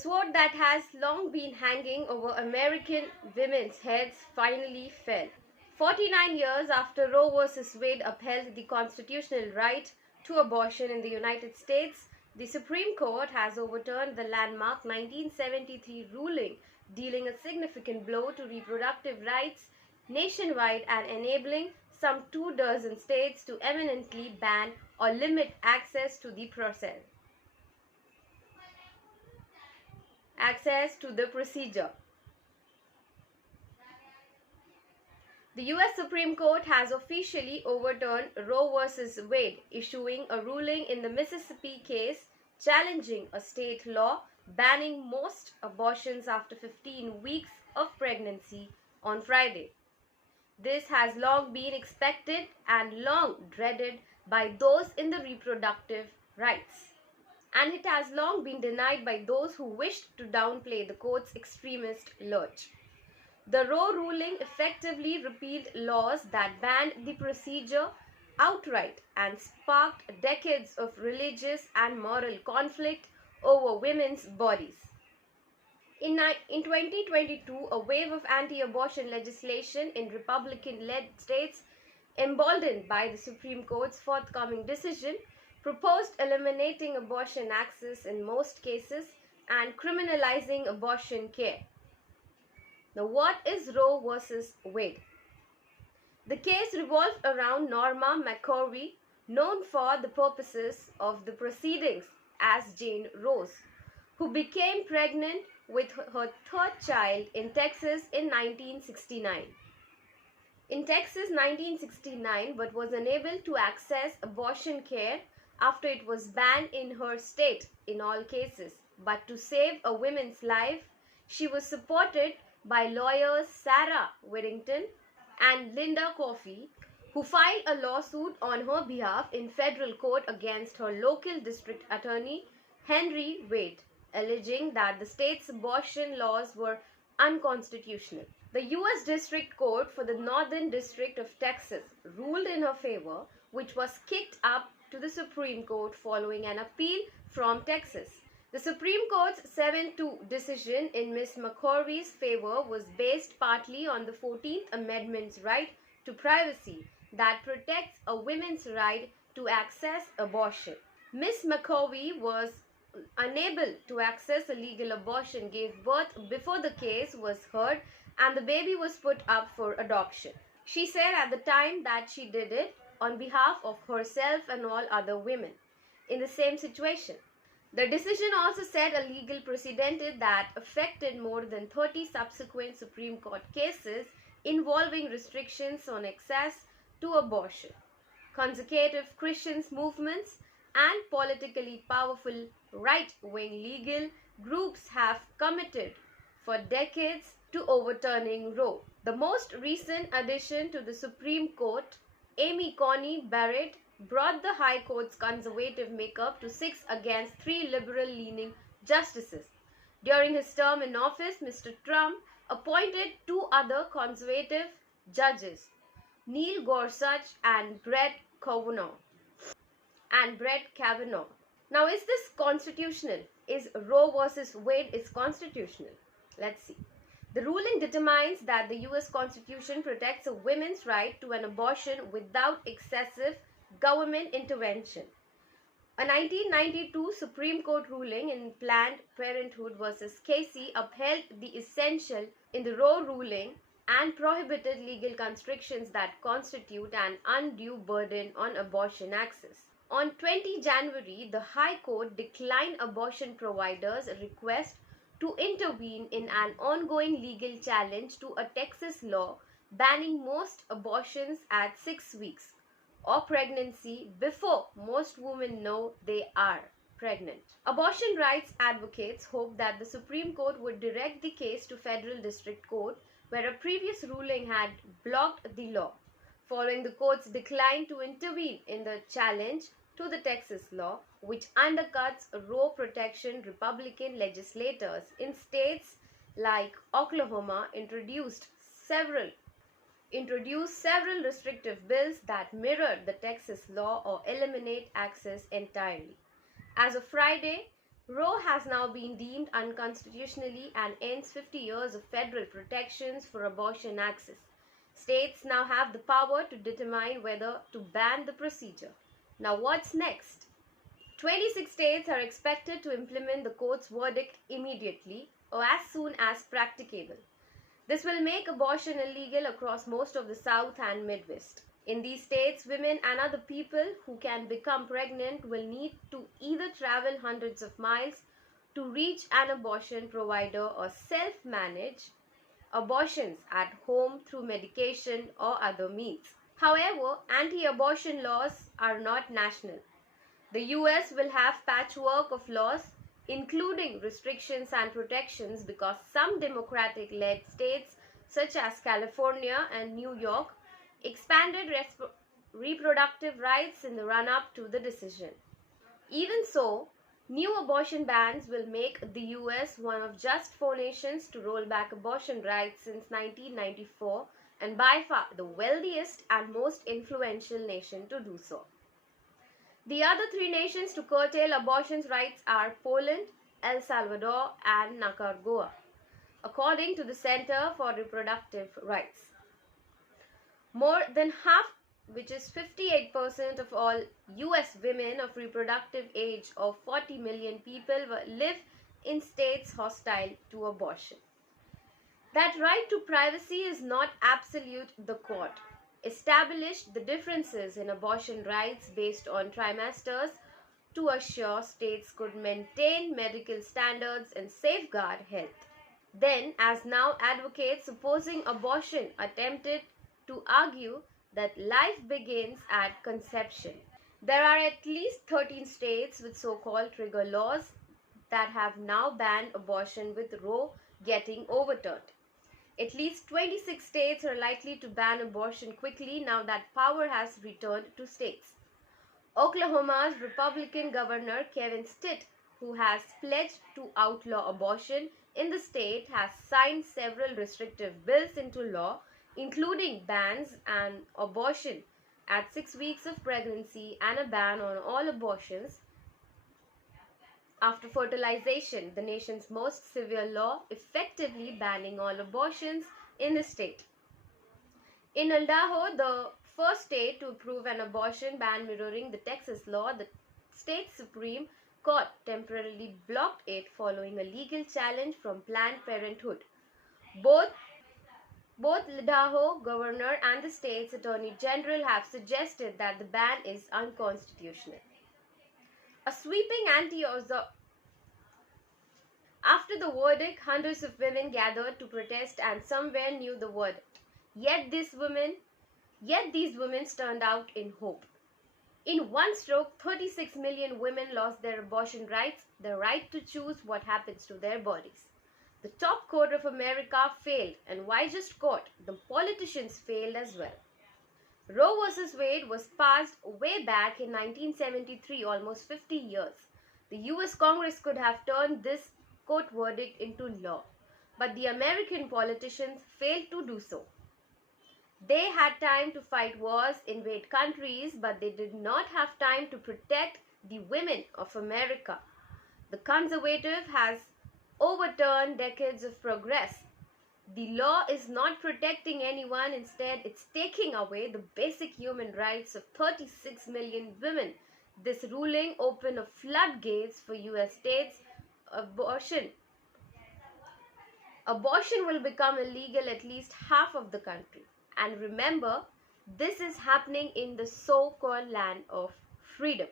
The sword that has long been hanging over American women's heads finally fell. 49 years after Roe v. Wade upheld the constitutional right to abortion in the United States, the Supreme Court has overturned the landmark 1973 ruling dealing a significant blow to reproductive rights nationwide and enabling some 24 states to eminently ban or limit access to the process. Procedure. The U.S. Supreme Court has officially overturned Roe v. Wade, issuing a ruling in the Mississippi case challenging a state law banning most abortions after 15 weeks of pregnancy on Friday. This has long been expected and long dreaded by those in the reproductive rights, and it has long been denied by those who wished to downplay the court's extremist lurch. The Roe ruling effectively repealed laws that banned the procedure outright and sparked decades of religious and moral conflict over women's bodies. In 2022, a wave of anti-abortion legislation in Republican-led states, emboldened by the Supreme Court's forthcoming decision, proposed eliminating abortion access in most cases and criminalizing abortion care. Now, what is Roe v. Wade? The case revolved around Norma McCorvey, known for the purposes of the proceedings as Jane Rose, who became pregnant with her third child in Texas in 1969. In Texas 1969, but was unable to access abortion care after it was banned in her state in all cases. But to save a woman's life, she was supported by lawyers Sarah Whittington and Linda Coffey, who filed a lawsuit on her behalf in federal court against her local district attorney Henry Wade, alleging that the state's abortion laws were unconstitutional. The U.S. District Court for the Northern District of Texas ruled in her favor, which was kicked up to the Supreme Court following an appeal from Texas. The Supreme Court's 7-2 decision in Ms. McCorvey's favor was based partly on the 14th Amendment's right to privacy that protects a woman's right to access abortion. Ms. McCorvey was unable to access a legal abortion, gave birth before the case was heard, and the baby was put up for adoption. She said at the time that she did it on behalf of herself and all other women in the same situation. The decision also set a legal precedent that affected more than 30 subsequent Supreme Court cases involving restrictions on access to abortion. Conservative Christian movements and politically powerful right-wing legal groups have committed for decades to overturning Roe. The most recent addition to the Supreme Court, Amy Coney Barrett, brought the High Court's conservative makeup to 6 against 3 liberal-leaning justices. During his term in office, Mr. Trump appointed 2 other conservative judges, Neil Gorsuch and Brett Kavanaugh. Now, is this constitutional? Is Roe v. Wade is constitutional? Let's see. The ruling determines that the U.S. Constitution protects a woman's right to an abortion without excessive government intervention. A 1992 Supreme Court ruling in Planned Parenthood v. Casey upheld the essential in the Roe ruling and prohibited legal constrictions that constitute an undue burden on abortion access. On 20 January, the High Court declined abortion providers' request to intervene in an ongoing legal challenge to a Texas law banning most abortions at 6 weeks or pregnancy before most women know they are pregnant. Abortion rights advocates hope that the Supreme Court would direct the case to Federal District Court, where a previous ruling had blocked the law. Following the court's decline to intervene in the challenge to the Texas law, which undercuts Roe protection, Republican legislators in states like Oklahoma introduced several restrictive bills that mirror the Texas law or eliminate access entirely. As of Friday, Roe has now been deemed unconstitutionally and ends 50 years of federal protections for abortion access. States now have the power to determine whether to ban the procedure. Now what's next? 26 states are expected to implement the court's verdict immediately or as soon as practicable. This will make abortion illegal across most of the South and Midwest. In these states, women and other people who can become pregnant will need to either travel hundreds of miles to reach an abortion provider or self-manage abortions at home through medication or other means. However, anti-abortion laws are not national. The US will have patchwork of laws, including restrictions and protections, because some Democratic-led states such as California and New York expanded reproductive rights in the run-up to the decision. Even so, new abortion bans will make the US one of just 4 nations to roll back abortion rights since 1994 and by far the wealthiest and most influential nation to do so. The other 3 nations to curtail abortion rights are Poland, El Salvador and Nicaragua, according to the Center for Reproductive Rights. More than half, which is 58% of all US women of reproductive age of 40 million people, live in states hostile to abortion. That right to privacy is not absolute. The court established the differences in abortion rights based on trimesters to assure states could maintain medical standards and safeguard health. Then, as now, advocates opposing abortion attempted to argue that life begins at conception. There are at least 13 states with so-called trigger laws that have now banned abortion, with Roe getting overturned. At least 26 states are likely to ban abortion quickly now that power has returned to states. Oklahoma's Republican Governor Kevin Stitt, who has pledged to outlaw abortion in the state, has signed several restrictive bills into law, including bans on abortion at 6 weeks of pregnancy and a ban on all abortions after fertilization, the nation's most severe law, effectively banning all abortions in the state. In Idaho, the first state to approve an abortion ban mirroring the Texas law, the state Supreme Court temporarily blocked it following a legal challenge from Planned Parenthood. Both Idaho governor and the state's attorney general have suggested that the ban is unconstitutional. A sweeping after the verdict, hundreds of women gathered to protest and somewhere knew the verdict. Yet these women turned out in hope. In one stroke, 36 million women lost their abortion rights, the right to choose what happens to their bodies. The top court of America failed, and why just court? The politicians failed as well. Roe v. Wade was passed way back in 1973, almost 50 years. The US Congress could have turned this court verdict into law, but the American politicians failed to do so. They had time to fight wars, invade countries, but they did not have time to protect the women of America. The conservative has overturned decades of progress. The law is not protecting anyone. Instead, it's taking away the basic human rights of 36 million women. This ruling opened a floodgates for US states. Abortion will become illegal at least half of the country. And remember, this is happening in the so-called land of freedom.